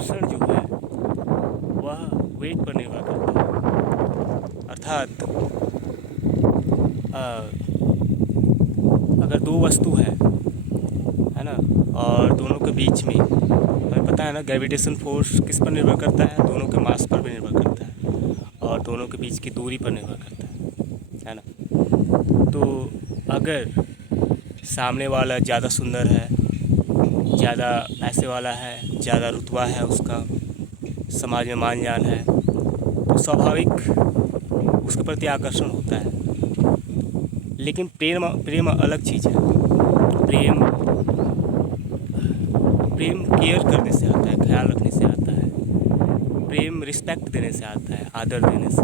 आकर्षण जो है वह वेट पर निर्भर करता है। अर्थात अगर दो वस्तु है ना, और दोनों के बीच में हमें पता है ना ग्रेविटेशन फोर्स किस पर निर्भर करता है, दोनों के मास पर भी निर्भर करता है और दोनों के बीच की दूरी पर निर्भर करता है ना। तो अगर सामने वाला ज़्यादा सुंदर है, ज़्यादा पैसे वाला है, ज़्यादा रुतबा है, उसका समाज में मान जान है, तो स्वाभाविक उसके प्रति आकर्षण होता है। लेकिन प्रेम अलग चीज़ है। प्रेम केयर करने से आता है, ख्याल रखने से आता है। प्रेम रिस्पेक्ट देने से आता है, आदर देने से।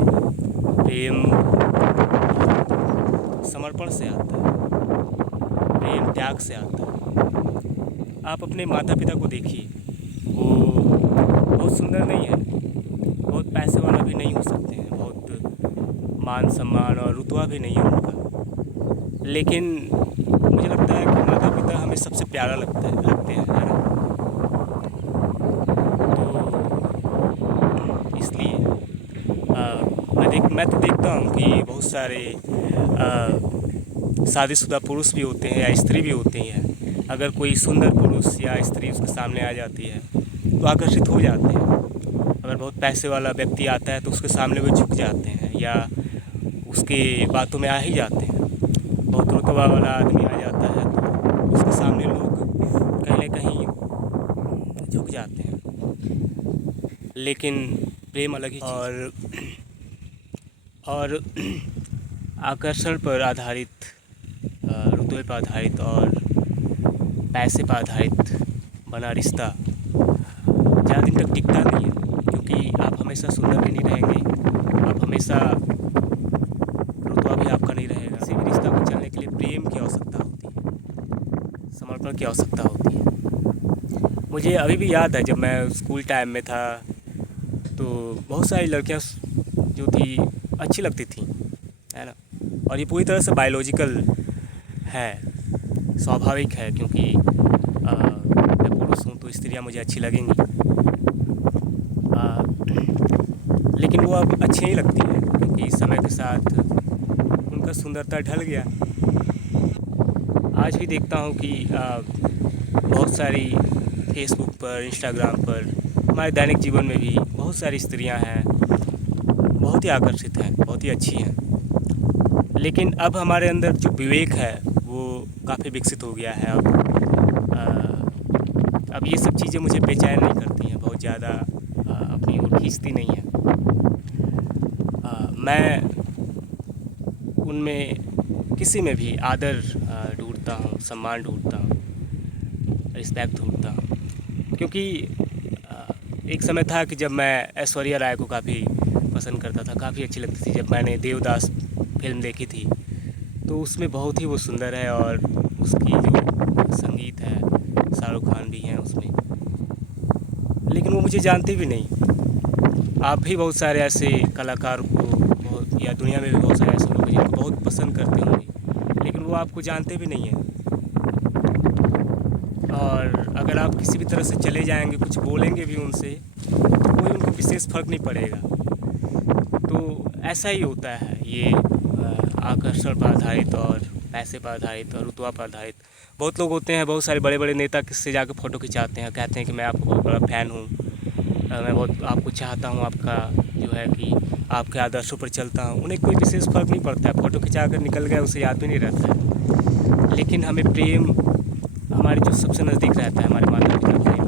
प्रेम समर्पण से आता है। प्रेम त्याग से आता है। आप अपने माता पिता को देखिए, वो बहुत सुंदर नहीं है, बहुत पैसे वाला भी नहीं हो सकते हैं, बहुत मान सम्मान और रुतबा भी नहीं है उनका, लेकिन मुझे लगता है कि माता पिता हमें सबसे प्यारा लगते हैं, है ना। तो इसलिए मैं तो देखता हूँ कि बहुत सारे शादीशुदा पुरुष भी होते हैं या स्त्री भी होती हैं। अगर कोई सुंदर पुरुष या स्त्री उसके सामने आ जाती है तो आकर्षित हो जाते हैं। अगर बहुत पैसे वाला व्यक्ति आता है तो उसके सामने वो झुक जाते हैं या उसके बातों में आ ही जाते हैं। बहुत रुतबा वाला आदमी आ जाता है तो उसके सामने लोग कहीं ना कहीं झुक जाते हैं। लेकिन प्रेम अलग ही चीज़ और आकर्षण पर आधारित, रुतबे पर आधारित और पैसे पर आधारित बना रिश्ता ज़्यादा दिन तक टिकता नहीं है, क्योंकि आप हमेशा सुंदर भी नहीं रहेंगे, आप हमेशा रुतबा भी आपका नहीं रहेगा। किसी भी रिश्ता को चलने के लिए प्रेम की आवश्यकता होती है, समर्पण की आवश्यकता होती है। मुझे अभी भी याद है जब मैं स्कूल टाइम में था तो बहुत सारी लड़कियां जो थी अच्छी लगती थी, है ना। और ये पूरी तरह से बायोलॉजिकल है, स्वाभाविक है, क्योंकि मैं पुरुष हूँ तो स्त्रियाँ मुझे अच्छी लगेंगी। लेकिन वो अब अच्छी नहीं लगती हैं, क्योंकि समय के साथ उनका सुंदरता ढल गया। आज भी देखता हूँ कि बहुत सारी फेसबुक पर, इंस्टाग्राम पर, हमारे दैनिक जीवन में भी बहुत सारी स्त्रियाँ हैं, बहुत ही आकर्षित हैं, बहुत ही अच्छी हैं। लेकिन अब हमारे अंदर जो विवेक है वो काफ़ी विकसित हो गया है। अब ये सब चीज़ें मुझे बेचैन नहीं करती हैं, बहुत ज़्यादा अपनी ओर खींचती नहीं हैं। मैं उनमें किसी में भी आदर ढूंढता हूँ, सम्मान ढूंढता हूँ, रिस्पेक्ट ढूंढता हूँ। क्योंकि एक समय था कि जब मैं ऐश्वर्या राय को काफ़ी पसंद करता था, काफ़ी अच्छी लगती थी। जब मैंने देवदास फिल्म देखी थी तो उसमें बहुत ही वो सुंदर है, और उसकी जो संगीत है, शाहरुख खान भी हैं उसमें। लेकिन वो मुझे जानते भी नहीं। आप भी बहुत सारे ऐसे कलाकार को बहुत, या दुनिया में भी बहुत सारे ऐसे लोग हैं जिनको बहुत पसंद करते होंगे, लेकिन वो आपको जानते भी नहीं हैं। और अगर आप किसी भी तरह से चले जाएंगे, कुछ बोलेंगे भी उनसे, तो कोई उनको विशेष फ़र्क नहीं पड़ेगा। तो ऐसा ही होता है ये आकर्षण पर आधारित और पैसे पर आधारित और रुतबा पर आधारित। बहुत लोग होते हैं, बहुत सारे बड़े बड़े नेता किससे जाकर फ़ोटो खिंचाते हैं, कहते हैं कि मैं आपका बहुत बड़ा फ़ैन हूँ, मैं बहुत आपको चाहता हूँ, आपका जो है कि आपके आदर्शों पर चलता हूँ। उन्हें कोई विशेष फ़र्क नहीं पड़ता है, फ़ोटो खिंचा कर निकल गए, उसे याद भी नहीं रहता है। लेकिन हमें प्रेम हमारे जो सबसे नज़दीक रहता है, हमारे माता पिता, भाई,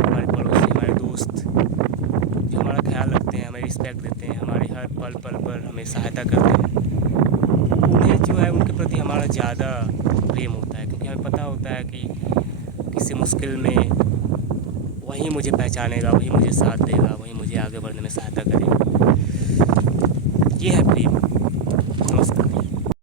हमारे पड़ोसी, हमारे दोस्त, जो हमारा ख्याल रखते हैं, हमें रिस्पेक्ट देते हैं, हमारे हर पल पर हमें सहायता करते हैं, उन्हें जो है उनके प्रति हमारा ज़्यादा प्रेम होता है। क्योंकि हमें पता होता है कि किसी मुश्किल में वही मुझे पहचानेगा, वही मुझे साथ देगा, वही मुझे आगे बढ़ने में सहायता करेगा। ये है प्रेम। नमस्कार।